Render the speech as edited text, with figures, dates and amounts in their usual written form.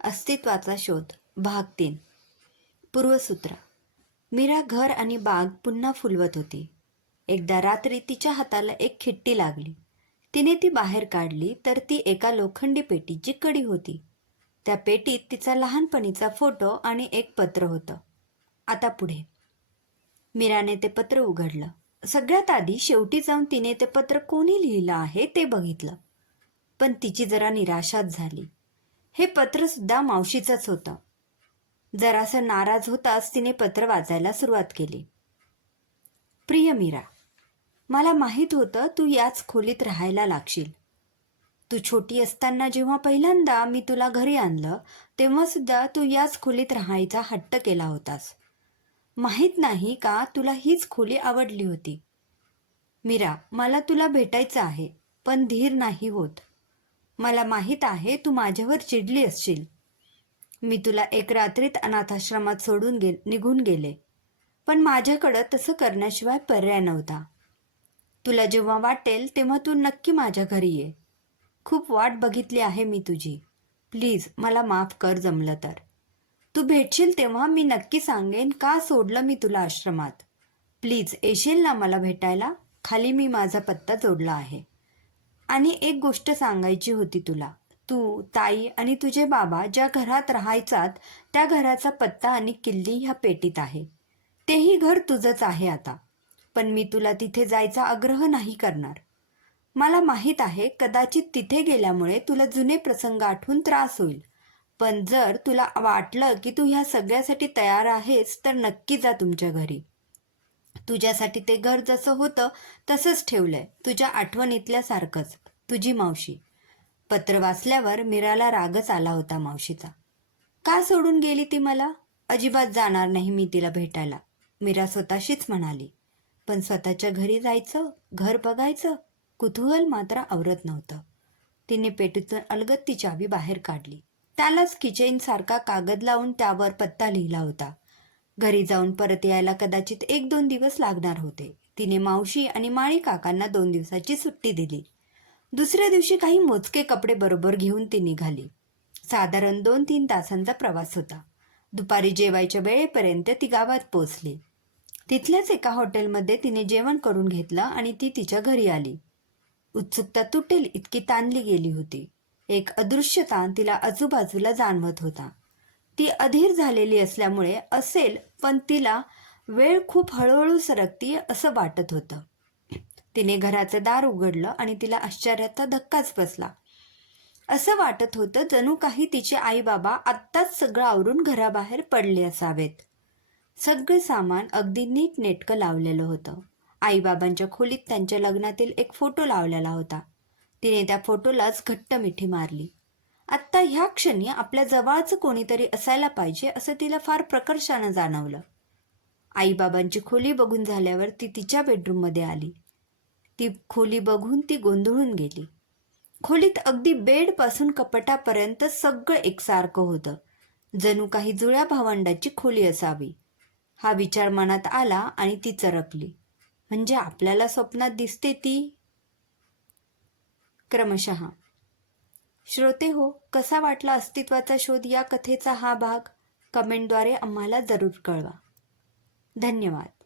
अस्तित्वाचा शोध भाग 3. पूर्वसूत्र. मीरा घर आणि बाग पुन्हा फुलवत होती. एकदा रात्री तिच्या हाताला एक खिट्टी लागली. तिने ती बाहेर काढली तर ती एका लोखंडी पेटीची कडी होती. त्या पेटीत तिचा लहानपणीचा फोटो आणि एक पत्र होतं. आता पुढे. मीराने ते पत्र उघडलं. सगळ्यात आधी शेवटी जाऊन तिने ते पत्र कोणी लिहिलं आहे ते बघितलं. पण तिची जरा निराशाच झाली. हे पत्र सुद्धा मावशीचंच होतं. जरासं नाराज होताच तिने पत्र वाचायला सुरुवात केली. प्रिय मीरा, मला माहीत होतं तू याच खोलीत राहायला लागशील. तू छोटी असताना जेव्हा पहिल्यांदा मी तुला घरी आणलं तेव्हा सुद्धा तू याच खोलीत राहायचा हट्ट केला होतास. माहीत नाही का तुला हीच खोली आवडली होती. मीरा, मला तुला भेटायचं आहे, पण धीर नाही होत. मला माहीत आहे तू माझ्यावर चिडली असशील. मी तुला एक रात्रीत अनाथाश्रमात सोडून निघून गेले, पण माझ्याकडं तसं करण्याशिवाय पर्याय नव्हता. तुला जेव्हा वाटेल तेव्हा तू नक्की माझ्या घरी ये. खूप वाट बघितली आहे मी तुझी. प्लीज मला माफ कर जमलं तर. तू भेटशील तेव्हा मी नक्की सांगेन का सोडलं मी तुला आश्रमात. प्लीज येशील ना मला भेटायला. खाली मी माझा पत्ता जोडला आहे. आणि एक गोष्ट सांगायची होती तुला. तू, ताई आणि तुझे बाबा ज्या घरात राहायचात त्या घराचा पत्ता आणि किल्ली ह्या पेटीत आहे. तेही घर तुझंच आहे आता. पण मी तुला तिथे जायचा आग्रह नाही करणार. मला माहीत आहे कदाचित तिथे गेल्यामुळे तुला जुने प्रसंग आठवून त्रास होईल. पण जर तुला वाटलं की तू ह्या सगळ्यासाठी तयार आहेस तर नक्की जा तुमच्या घरी. तुझ्यासाठी ते घर जसं होतं तसंच ठेवलंय, तुझ्या आठवणीतल्यासारखंच. तुझी मावशी. पत्र वाचल्यावर मीराला रागच आला होता मावशीचा. का सोडून गेली ती मला? अजिबात जाणार नाही मी तिला भेटायला, मीरा स्वतःशीच म्हणाली. पण स्वतःच्या घरी जायचं, घर बघायचं, कुतूहल मात्र आवरत नव्हतं. तिने पेटीतून अलगद ती चावी बाहेर काढली. त्यालाच किचेन सारखा कागद लावून त्यावर पत्ता लिहिला होता. घरी जाऊन परत यायला कदाचित 1-2 दिवस लागणार होते. तिने मावशी आणि माळी काकांना 2 दिवसाची सुट्टी दिली. दुसऱ्या दिवशी काही मोजके कपडे बरोबर घेऊन ती निघाली. साधारण 2-3 तासांचा प्रवास होता. दुपारी जेवायच्या वेळेपर्यंत ती गावात पोचली. तिथल्याच एका हॉटेलमध्ये तिने जेवण करून घेतलं आणि ती तिच्या घरी आली. उत्सुकता तुटेल इतकी ताणली गेली होती. एक अदृश्य ताण तिला आजूबाजूला जाणवत होता. ती अधीर झालेली असल्यामुळे असेल, पण तिला वेळ खूप हळूहळू सरकती असं वाटत होतं. तिने घराचं दार उघडलं आणि तिला आश्चर्याचा धक्काच बसला. असं वाटत होतं जणू काही तिचे आई बाबा आत्ताच सगळं आवरून घराबाहेर पडले असावेत. सगळं सामान अगदी नीटनेटकं लावलेलं होतं. आईबाबांच्या खोलीत त्यांच्या लग्नातील एक फोटो लावलेला होता. तिने त्या फोटोलाच घट्ट मिठी मारली. आत्ता ह्या क्षणी आपल्या जवळचं कोणीतरी असायला पाहिजे असं तिला फार प्रकर्षानं जाणवलं. आईबाबांची खोली बघून झाल्यावर ती तिच्या बेडरूममध्ये आली. ती खोली बघून ती गोंधळून गेली. खोलीत अगदी बेडपासून कपाटापर्यंत सगळं एकसारखं होतं. जणू काही जुळ्या भावंडाची खोली असावी. हा विचार मनात आला आणि ती चरकली. म्हणजे आपल्याला स्वप्नात दिसते ती. क्रमशः. श्रोते हो, कसा वाटला अस्तित्वाचा शोध या कथेचा हा भाग? कमेंटद्वारे आम्हाला जरूर कळवा. धन्यवाद.